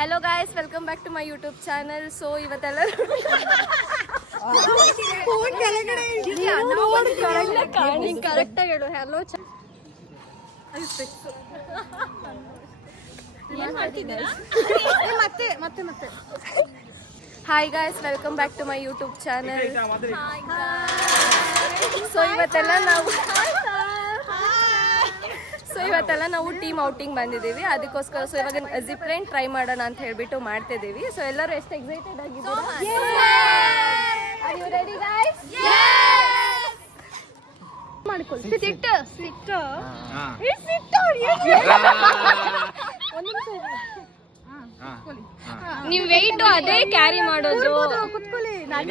Hello guys, welcome back to my YouTube channel. So ಇವತ್ತೆಲ್ಲರೂ phone ಕೆಳಗಡೆ ಇದೆಯಾ ನಾವು ಕರೆಕ್ಟ್ ಆಗಿ ಹೇಳು hello ಏನು ಮಾಡ್ತಿದ್ದೀರಾ ಮತ್ತೆ Hi guys, welcome back to my YouTube channel. Hi guys. So ಇವತ್ತೆಲ್ಲ ನಾವು ಟೀಮ್ ಔಟಿಂಗ್ ಬಂದಿದ್ದೀವಿ. ಅದಕ್ಕೋಸ್ಕರ ಸೊ ಇವಾಗ ಜಿಪ್ ಲೈನ್ ಟ್ರೈ ಮಾಡೋಣ ಅಂತ ಹೇಳ್ಬಿಟ್ಟು ಮಾಡ್ತಿದ್ದೀವಿ. ಸೊ ಎಲ್ಲರೂ ಎಷ್ಟು ಎಕ್ಸೈಟೆಡ್ ಆಗಿದ್ದೀರಾ? Are you ready guys? Yes. ಮಾಡ್ಕೊಳ್ಳಿ. ಸಿಟ್ಟು. ನೀವು ವೆಯ್ಟ್ ಅದೇ ಕ್ಯಾರಿ ಮಾಡೋದು. ಕುತ್ಕೊಳ್ಳಿ. ನಾನು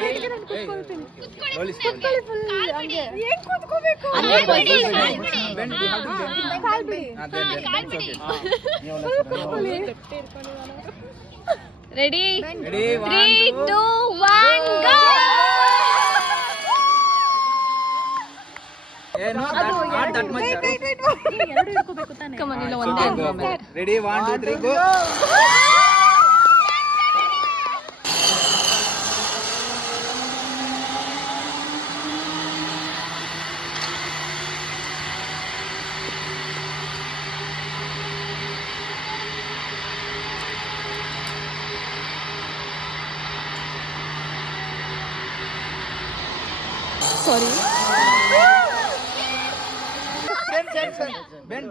ಕುತ್ಕೊಳ್ತೀನಿ. ಕುತ್ಕೊಳ್ಳಿ ಫುಲ್ ಹಂಗೆ. ಏನು ಕುತ್ಕೋಬೇಕು? ಕಾಲ್ ಬಿಡಿ. ರೆಡಿ 3 2 1 ಗೋ. ಎರಡು ಇಟ್ಕೋಬೇಕು ತಾನೆ. ಕಮಾನ್ ಇಲ್ಲ ಒಂದೇ. ರೆಡಿ 1 2 3 ಗೋ. Sorry. Bend.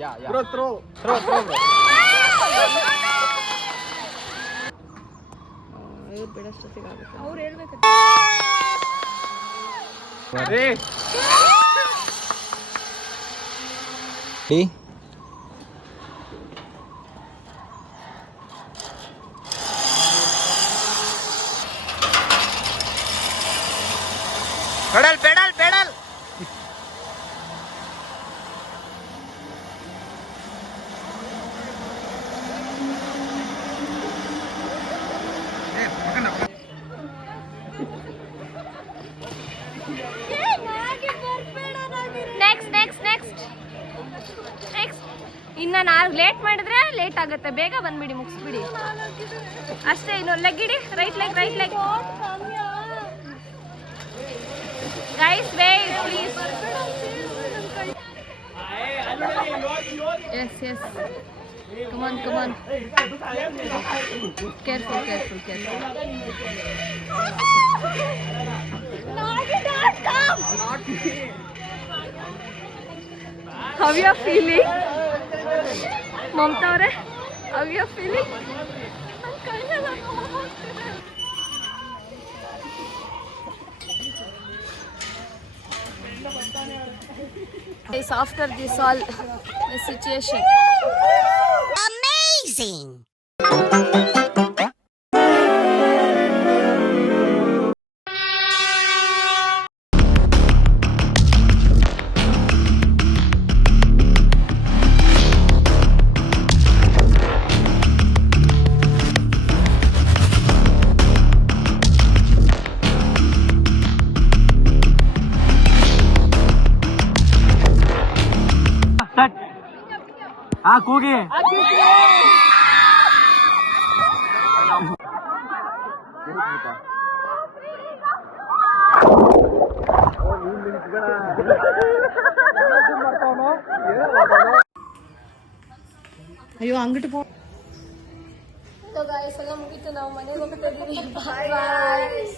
Yeah. Throw. ಇವ್ರು ಬಿಡಷ್ಟೊತ್ತಿಗೆ ಆಗುತ್ತೆ. ಅವ್ರು ಹೇಳ್ಬೇಕು. Pedal. ನೆಕ್ಸ್ಟ್ ಇನ್ನ ನಾನು ಲೇಟ್ ಮಾಡಿದ್ರೆ ಲೇಟ್ ಆಗುತ್ತೆ. ಬೇಗ ಬಂದ್ಬಿಡಿ, ಮುಗಿಸ್ಬಿಡಿ ಅಷ್ಟೇ. ಇನ್ನು ಲೆಗ್ ಇಡಿ. Right leg guys, wait please. yes come on careful how you are feeling mamta avare? how you are feeling? Guys, after this all the situation amazing. ಕೂಗಿ ಅಯ್ಯೋ ಅಂಗಡಿ ಪೋ. ಸೊ ಗಾಯ್ಸ್ ಎಲ್ಲ ಮುಗೀತು, ನಾವು ಮನೆಗೆ ಹೋಗ್ತಾ ಇದೀವಿ. ಬಾಯ್.